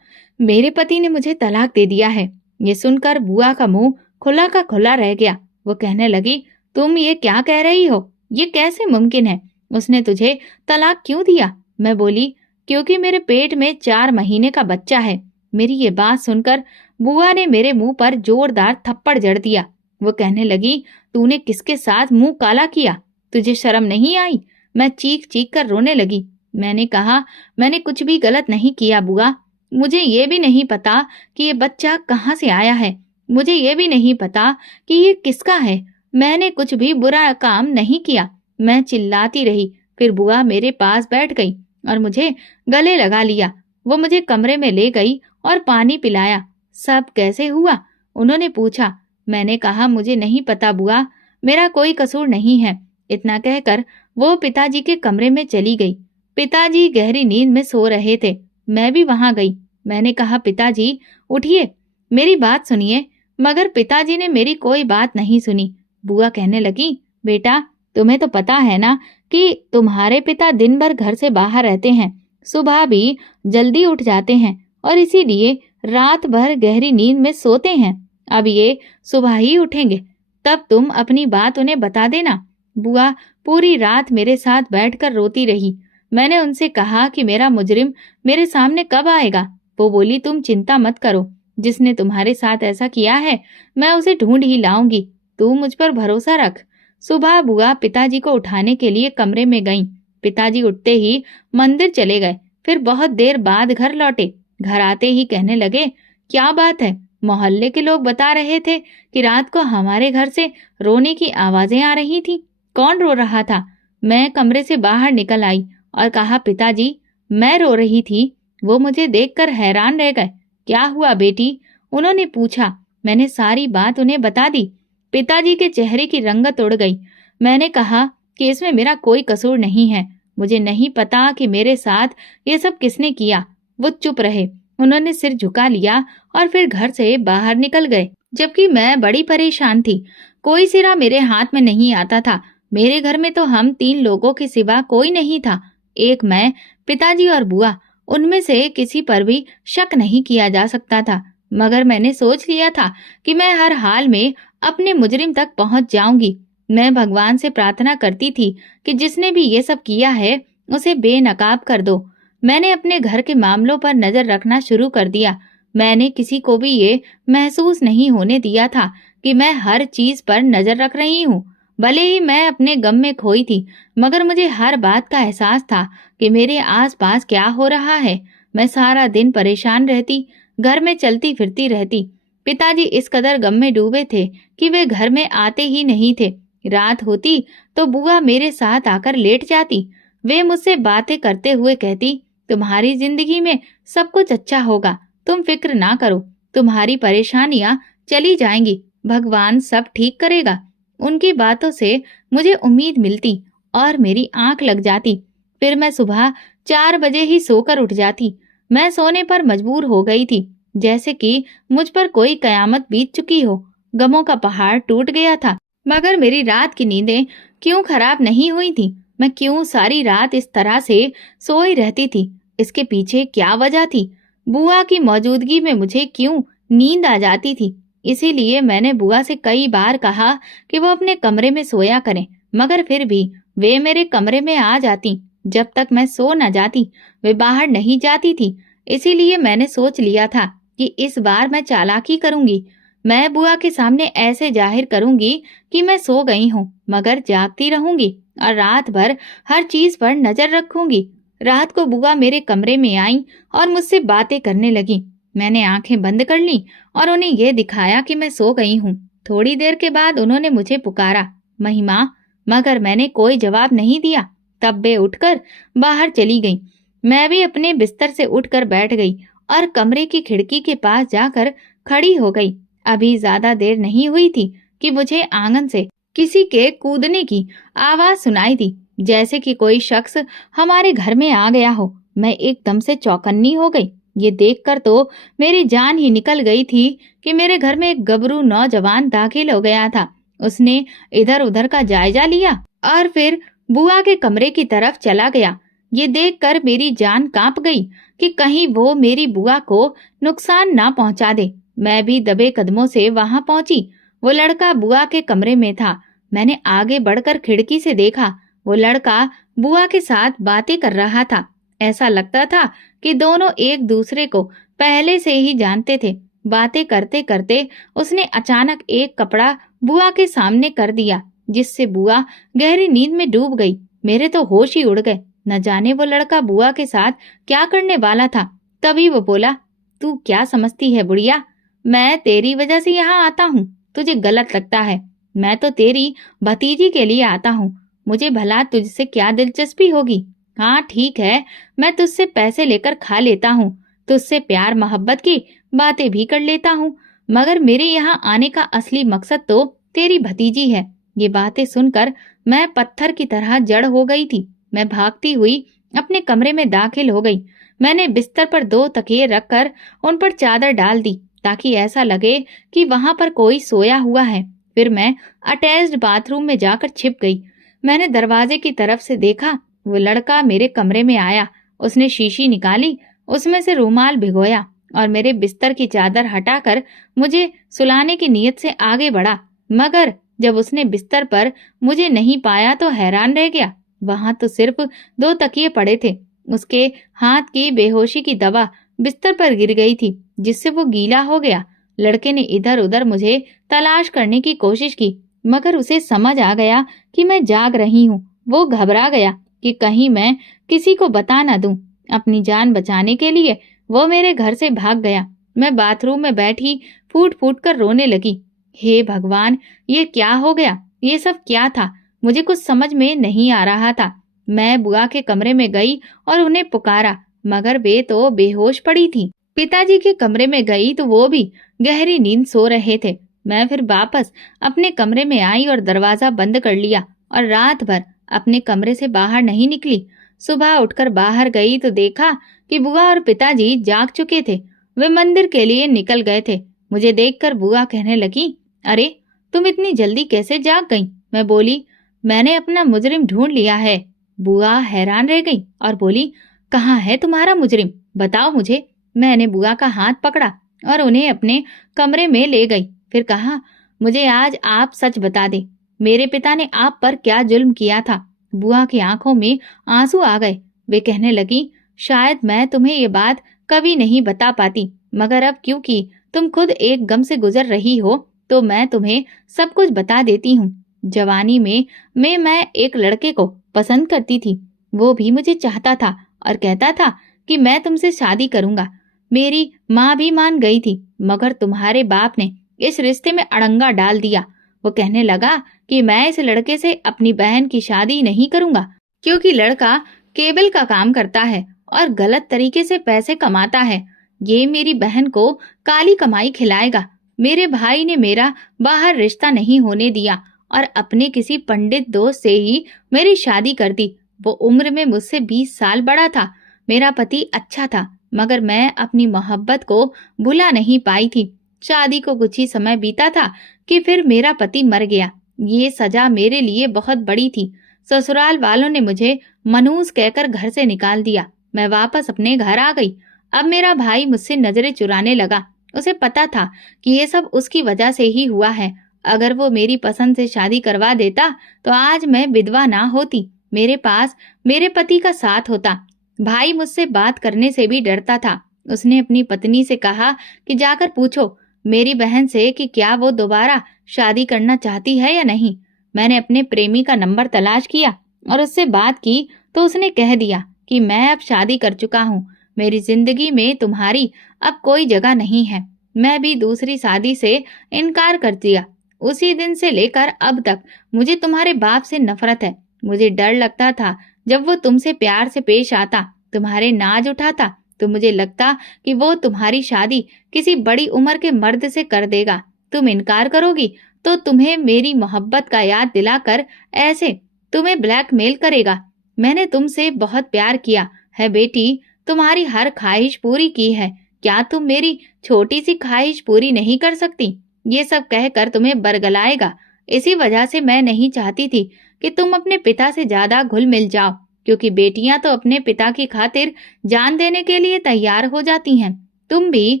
मेरे पति ने मुझे तलाक दे दिया है। ये सुनकर बुआ का मुंह खुला का खुला रह गया। वो कहने लगी, तुम ये क्या कह रही हो? ये कैसे मुमकिन है? उसने तुझे तलाक क्यों दिया? मैं बोली, क्योंकि मेरे पेट में 4 महीने का बच्चा है। मेरी ये बात सुनकर बुआ ने मेरे मुंह पर जोरदार थप्पड़ जड़ दिया। वो कहने लगी, तूने किसके साथ मुंह काला किया? तुझे शर्म नहीं आई? मैं चीख चीख कर रोने लगी। मैंने कहा, मैंने कुछ भी गलत नहीं किया बुआ। मुझे ये भी नहीं पता कि ये बच्चा कहाँ से आया है। मुझे ये भी नहीं पता कि ये किसका है। मैंने कुछ भी बुरा काम नहीं किया। मैं चिल्लाती रही। फिर बुआ मेरे पास बैठ गई और मुझे गले लगा लिया। वो मुझे कमरे में ले गई और पानी पिलाया। सब कैसे हुआ? उन्होंने पूछा। मैंने कहा, मुझे नहीं पता बुआ, मेरा कोई कसूर नहीं है। इतना कहकर वो पिताजी के कमरे में चली गई। पिताजी गहरी नींद में सो रहे थे। मैं भी वहां गई। मैंने कहा, पिताजी उठिए, मेरी बात सुनिए। मगर पिताजी ने मेरी कोई बात नहीं सुनी। बुआ कहने लगी, बेटा, तुम्हें तो पता है ना कि तुम्हारे पिता दिन भर घर से बाहर रहते हैं, सुबह भी जल्दी उठ जाते हैं और इसीलिए रात भर गहरी नींद में सोते हैं। अब ये सुबह ही उठेंगे, तब तुम अपनी बात उन्हें बता देना। बुआ पूरी रात मेरे साथ बैठकर रोती रही। मैंने उनसे कहा कि मेरा मुजरिम मेरे सामने कब आएगा। वो बोली, तुम चिंता मत करो, जिसने तुम्हारे साथ ऐसा किया है मैं उसे ढूंढ ही लाऊंगी। तू मुझ पर भरोसा रख। सुबह बुआ पिताजी को उठाने के लिए कमरे में गईं। पिताजी उठते ही मंदिर चले गए, फिर बहुत देर बाद घर लौटे। घर आते ही कहने लगे, क्या बात है, मोहल्ले के लोग बता रहे थे कि रात को हमारे घर से रोने की आवाजें आ रही थी। कौन रो रहा था? मैं कमरे से बाहर निकल आई और कहा, पिताजी मैं रो रही थी। वो मुझे देखकर हैरान रह गए। क्या हुआ बेटी? उन्होंने पूछा। मैंने सारी बात उन्हें बता दी। पिताजी के चेहरे की रंगत उड़ गई। मैंने कहा कि इसमें मेरा कोई कसूर नहीं है। मुझे नहीं पता कि मेरे साथ ये सब किसने किया। वो चुप रहे। उन्होंने सिर झुका लिया और फिर घर से बाहर निकल गए, जबकि मैं बड़ी परेशान थी। कोई सिरा मेरे हाथ में नहीं आता था। मेरे घर में तो हम 3 लोगों के सिवा कोई नहीं था। एक मैं, पिताजी और बुआ। उनमें से किसी पर भी शक नहीं किया जा सकता था। मगर मैंने सोच लिया था कि मैं हर हाल में अपने मुजरिम तक पहुंच जाऊंगी। मैं भगवान से प्रार्थना करती थी कि जिसने भी ये सब किया है उसे बेनकाब कर दो। मैंने अपने घर के मामलों पर नजर रखना शुरू कर दिया। मैंने किसी को भी ये महसूस नहीं होने दिया था कि मैं हर चीज पर नजर रख रही हूँ। भले ही मैं अपने गम में खोई थी, मगर मुझे हर बात का एहसास था कि मेरे आसपास क्या हो रहा है। मैं सारा दिन परेशान रहती, घर में चलती फिरती रहती। पिताजी इस कदर गम में डूबे थे कि वे घर में आते ही नहीं थे। रात होती तो बुआ मेरे साथ आकर लेट जाती। वे मुझसे बातें करते हुए कहती, तुम्हारी जिंदगी में सब कुछ अच्छा होगा, तुम फिक्र ना करो, तुम्हारी परेशानियां चली जाएंगी, भगवान सब ठीक करेगा। उनकी बातों से मुझे उम्मीद मिलती और मेरी आंख लग जाती। फिर मैं सुबह 4 बजे ही सोकर उठ जाती। मैं सोने पर मजबूर हो गई थी, जैसे कि मुझ पर कोई कयामत बीत चुकी हो। गमों का पहाड़ टूट गया था। मगर मेरी रात की नींदें क्यों खराब नहीं हुई थी? मैं क्यों सारी रात इस तरह से सोई रहती थी? इसके पीछे क्या वजह थी? बुआ की मौजूदगी में मुझे क्यों नींद आ जाती थी? इसीलिए मैंने बुआ से कई बार कहा कि वो अपने कमरे में सोया करें, मगर फिर भी वे मेरे कमरे में आ जाती। जब तक मैं सो न जाती वे बाहर नहीं जाती थी। इसीलिए मैंने सोच लिया था कि इस बार मैं चालाकी करूंगी। मैं बुआ के सामने ऐसे जाहिर करूंगी कि मैं सो गई हूँ, मगर जागती रहूंगी और रात भर हर चीज पर नजर रखूंगी। रात को बुआ मेरे कमरे में आई और मुझसे बातें करने लगी। मैंने आंखें बंद कर ली और उन्हें यह दिखाया कि मैं सो गई हूँ। थोड़ी देर के बाद उन्होंने मुझे पुकारा, महिमा, मगर मैंने कोई जवाब नहीं दिया। तब वे उठकर बाहर चली गई। मैं भी अपने बिस्तर से उठकर बैठ गई और कमरे की खिड़की के पास जाकर खड़ी हो गई। अभी ज्यादा देर नहीं हुई थी कि मुझे आंगन से किसी के कूदने की आवाज सुनाई दी, जैसे कि कोई शख्स हमारे घर में आ गया हो। मैं एकदम से चौकन्नी हो गई। ये देखकर तो मेरी जान ही निकल गई थी कि मेरे घर में एक गबरू नौजवान दाखिल हो गया था। उसने इधर उधर का जायजा लिया और फिर बुआ के कमरे की तरफ चला गया। ये देखकर मेरी जान कांप गई कि कहीं वो मेरी बुआ को नुकसान ना पहुंचा दे। मैं भी दबे कदमों से वहां पहुंची। वो लड़का बुआ के कमरे में था। मैंने आगे बढ़कर खिड़की से देखा। वो लड़का बुआ के साथ बातें कर रहा था। ऐसा लगता था कि दोनों एक दूसरे को पहले से ही जानते थे। बातें करते करते उसने अचानक एक कपड़ा बुआ के सामने कर दिया, जिससे बुआ गहरी नींद में डूब गई। मेरे तो होश ही उड़ गए। न जाने वो लड़का बुआ के साथ क्या करने वाला था। तभी वो बोला, तू क्या समझती है बुढ़िया, मैं तेरी वजह से यहाँ आता हूँ। तुझे गलत लगता है। मैं तो तेरी भतीजी के लिए आता हूँ। मुझे भला तुझसे क्या दिलचस्पी होगी? हाँ ठीक है, मैं तुझसे पैसे लेकर खा लेता हूँ, तुझसे प्यार मोहब्बत की बातें भी कर लेता हूँ, मगर मेरे यहाँ आने का असली मकसद तो तेरी भतीजी है। ये बातें सुनकर मैं पत्थर की तरह जड़ हो गई थी। मैं भागती हुई अपने कमरे में दाखिल हो गई। मैंने बिस्तर पर 2 तकिए रखकर उन पर चादर डाल दी, ताकि ऐसा लगे कि वहां पर कोई सोया हुआ है। फिर मैं अटैच्ड बाथरूम में जाकर छिप गई। मैंने दरवाजे की तरफ से देखा। वो लड़का मेरे कमरे में आया। उसने शीशी निकाली, उसमें से रूमाल भिगोया और मेरे बिस्तर की चादर हटाकर मुझे सुलाने की नीयत से आगे बढ़ा। मगर जब उसने बिस्तर पर मुझे नहीं पाया तो हैरान रह गया। वहां तो सिर्फ 2 तकिए पड़े थे। उसके हाथ की बेहोशी की दवा बिस्तर पर गिर गई थी, जिससे वो गीला हो गया। लड़के ने इधर उधर मुझे तलाश करने की कोशिश की, मगर उसे समझ आ गया कि मैं जाग रही हूँ। वो घबरा गया कि कहीं मैं किसी को बता न दूं। अपनी जान बचाने के लिए वो मेरे घर से भाग गया। मैं बाथरूम में बैठी फूट फूट कर रोने लगी। हे भगवान, ये क्या हो गया? ये सब क्या था? मुझे कुछ समझ में नहीं आ रहा था। मैं बुआ के कमरे में गई और उन्हें पुकारा, मगर वे तो बेहोश पड़ी थी। पिताजी के कमरे में गई तो वो भी गहरी नींद सो रहे थे। मैं फिर वापस अपने कमरे में आई और दरवाजा बंद कर लिया और रात भर अपने कमरे से बाहर नहीं निकली। सुबह उठकर बाहर गई तो देखा कि बुआ और पिताजी जाग चुके थे। वे मंदिर के लिए निकल गए थे। मुझे देखकर बुआ कहने लगी, अरे तुम इतनी जल्दी कैसे जाग गई? मैं बोली, मैंने अपना मुजरिम ढूंढ लिया है। बुआ हैरान रह गई और बोली, कहाँ है तुम्हारा मुजरिम? बताओ मुझे। मैंने बुआ का हाथ पकड़ा और उन्हें अपने कमरे में ले गई। फिर कहा, मुझे आज आप सच बता दे, मेरे पिता ने आप पर क्या जुल्म किया था? बुआ की आंखों में आंसू आ गए। वे कहने लगी, शायद मैं तुम्हें ये बात कभी नहीं बता पाती, मगर अब क्योंकि तुम खुद एक गम से गुजर रही हो तो मैं तुम्हें सब कुछ बता देती हूँ। जवानी में मैं एक लड़के को पसंद करती थी। वो भी मुझे चाहता था और कहता था कि मैं तुमसे शादी करूंगा। मेरी माँ भी मान गई थी, मगर तुम्हारे बाप ने इस रिश्ते में अड़ंगा डाल दिया। वो कहने लगा कि मैं इस लड़के से अपनी बहन की शादी नहीं करूंगा, क्योंकि लड़का केबल का काम करता है और गलत तरीके से पैसे कमाता है। ये मेरी बहन को काली कमाई खिलाएगा। मेरे भाई ने मेरा बाहर रिश्ता नहीं होने दिया और अपने किसी पंडित दोस्त से ही मेरी शादी कर दी। वो उम्र में मुझसे 20 साल बड़ा था। मेरा पति अच्छा था, मगर मैं अपनी मोहब्बत को भुला नहीं पाई थी। शादी को कुछ ही समय बीता था कि फिर मेरा पति मर गया। ये सजा मेरे लिए बहुत बड़ी थी। ससुराल वालों ने मुझे मनहूस कहकर घर से निकाल दिया। मैं वापस अपने घर आ गई। अब मेरा भाई मुझसे नजरें चुराने लगा। उसे पता था कि ये सब उसकी वजह से ही हुआ है। अगर वो मेरी पसंद से शादी करवा देता तो आज मैं विधवा ना होती, मेरे पास मेरे पति का साथ होता। भाई मुझसे बात करने से भी डरता था। उसने अपनी पत्नी से कहा कि जाकर पूछो मेरी बहन से कि क्या वो दोबारा शादी करना चाहती है या नहीं। मैंने अपने प्रेमी का नंबर तलाश किया और उससे बात की तो उसने कह दिया कि मैं अब शादी कर चुका हूँ। मेरी जिंदगी में तुम्हारी अब कोई जगह नहीं है। मैं भी दूसरी शादी से इनकार कर दिया। उसी दिन से लेकर अब तक मुझे तुम्हारे बाप से नफरत है। मुझे डर लगता था जब वो तुमसे प्यार से पेश आता, तुम्हारे नाज उठाता, तो मुझे लगता कि वो तुम्हारी शादी किसी बड़ी उम्र के मर्द से कर देगा। तुम इनकार करोगी तो तुम्हें मेरी मोहब्बत का याद दिलाकर ऐसे तुम्हें ब्लैकमेल करेगा। मैंने तुमसे बहुत प्यार किया है बेटी, तुम्हारी हर ख्वाहिश पूरी की है। क्या तुम मेरी छोटी सी ख्वाहिश पूरी नहीं कर सकती? ये सब कहकर तुम्हें बरगलाएगा। इसी वजह से मैं नहीं चाहती थी कि तुम अपने पिता से ज्यादा घुल मिल जाओ, क्योंकि बेटियां तो अपने पिता की खातिर जान देने के लिए तैयार हो जाती हैं। तुम भी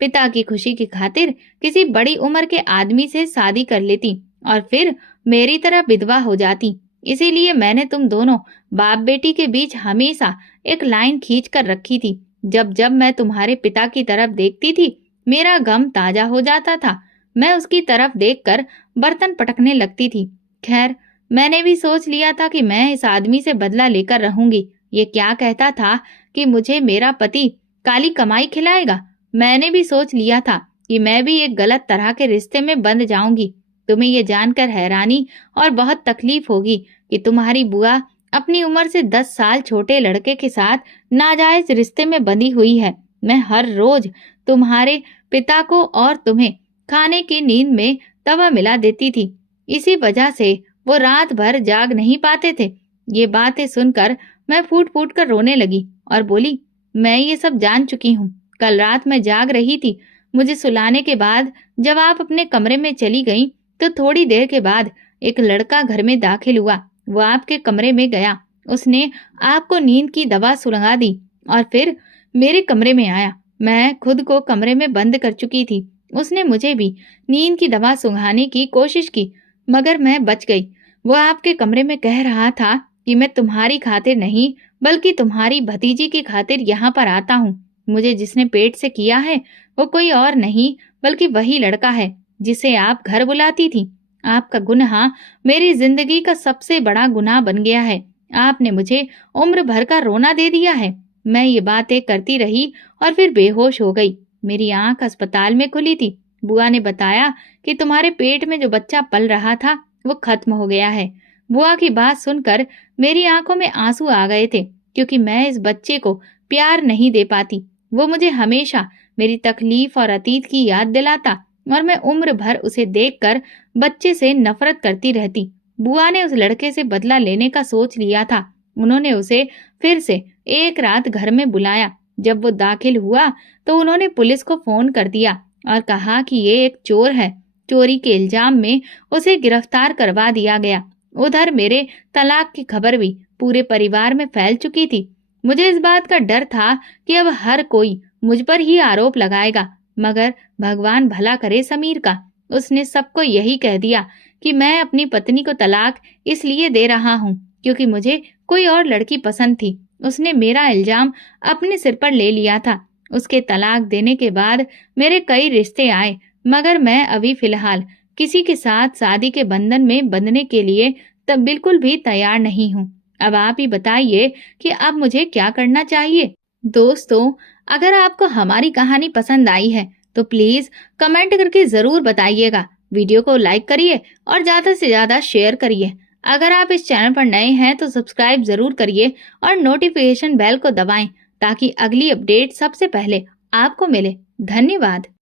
पिता की खुशी की खातिर किसी बड़ी उम्र के आदमी से शादी कर लेती और फिर मेरी तरह विधवा हो जाती। इसीलिए मैंने तुम दोनों बाप बेटी के बीच हमेशा एक लाइन खींच कर रखी थी। जब जब मैं तुम्हारे पिता की तरफ देखती थी, मेरा गम ताजा हो जाता था। मैं उसकी तरफ देखकर बर्तन पटकने लगती थी। खैर, मैंने भी सोच लिया था कि मैं इस आदमी से बदला लेकर रहूंगी। ये क्या कहता था कि मुझे मेरा पति काली कमाई खिलाएगा। मैंने भी सोच लिया था कि मैं भी एक गलत तरह के रिश्ते में बंध जाऊंगी। तुम्हें ये जानकर हैरानी और बहुत तकलीफ होगी कि तुम्हारी बुआ अपनी उम्र से 10 साल छोटे लड़के के साथ नाजायज रिश्ते में बंधी हुई है। मैं हर रोज तुम्हारे पिता को और तुम्हें खाने की नींद में दवा मिला देती थी। इसी वजह से वो रात भर जाग नहीं पाते थे। ये बातें सुनकर मैं फूट फूट कर रोने लगी और बोली, मैं ये सब जान चुकी हूँ। कल रात मैं जाग रही थी। मुझे सुलाने के बाद जब आप अपने कमरे में चली गईं, तो थोड़ी देर के बाद एक लड़का घर में दाखिल हुआ। वो आपके कमरे में गया। उसने आपको नींद की दवा सुलगा दी और फिर मेरे कमरे में आया। मैं खुद को कमरे में बंद कर चुकी थी। उसने मुझे भी नींद की दवा सुंघाने की कोशिश की, मगर मैं बच गई। वो आपके कमरे में कह रहा था कि मैं तुम्हारी खातिर नहीं बल्कि तुम्हारी भतीजी की खातिर यहाँ पर आता हूँ। मुझे जिसने पेट से किया है वो कोई और नहीं बल्कि वही लड़का है जिसे आप घर बुलाती थी। आपका गुनाह मेरी जिंदगी का सबसे बड़ा गुनाह बन गया है। आपने मुझे उम्र भर का रोना दे दिया है। मैं ये बातें करती रही और फिर बेहोश हो गई। मेरी आंख अस्पताल में खुली थी। बुआ ने बताया कि तुम्हारे पेट में जो बच्चा पल रहा था वो खत्म हो गया है। बुआ की बात सुनकर मेरी आंखों में आंसू आ गए थे, क्योंकि मैं इस बच्चे को प्यार नहीं दे पाती। वो मुझे हमेशा मेरी तकलीफ और अतीत की याद दिलाता और मैं उम्र भर उसे देखकर बच्चे से नफरत करती रहती। बुआ ने उस लड़के से बदला लेने का सोच लिया था। उन्होंने उसे फिर से एक रात घर में बुलाया। जब वो दाखिल हुआ तो उन्होंने पुलिस को फोन कर दिया और कहा कि ये एक चोर है। चोरी के इल्जाम में उसे गिरफ्तार करवा दिया गया। उधर मेरे तलाक की खबर भी पूरे परिवार में फैल चुकी थी। मुझे इस बात का डर था कि अब हर कोई मुझ पर ही आरोप लगाएगा, मगर भगवान भला करे समीर का। उसने सबको यही कह दिया कि मैं अपनी पत्नी को तलाक इसलिए दे रहा हूँ क्योंकि मुझे कोई और लड़की पसंद थी। उसने मेरा इल्जाम अपने सिर पर ले लिया था। उसके तलाक देने के बाद मेरे कई रिश्ते आए, मगर मैं अभी फिलहाल किसी के साथ शादी के बंधन में बंधने के लिए तब बिल्कुल भी तैयार नहीं हूँ। अब आप ही बताइए कि अब मुझे क्या करना चाहिए। दोस्तों, अगर आपको हमारी कहानी पसंद आई है तो प्लीज कमेंट करके जरूर बताइएगा। वीडियो को लाइक करिए और ज्यादा से ज्यादा शेयर करिए। अगर आप इस चैनल पर नए हैं तो सब्सक्राइब जरूर करिए और नोटिफिकेशन बेल को दबाएं ताकि अगली अपडेट सबसे पहले आपको मिले। धन्यवाद।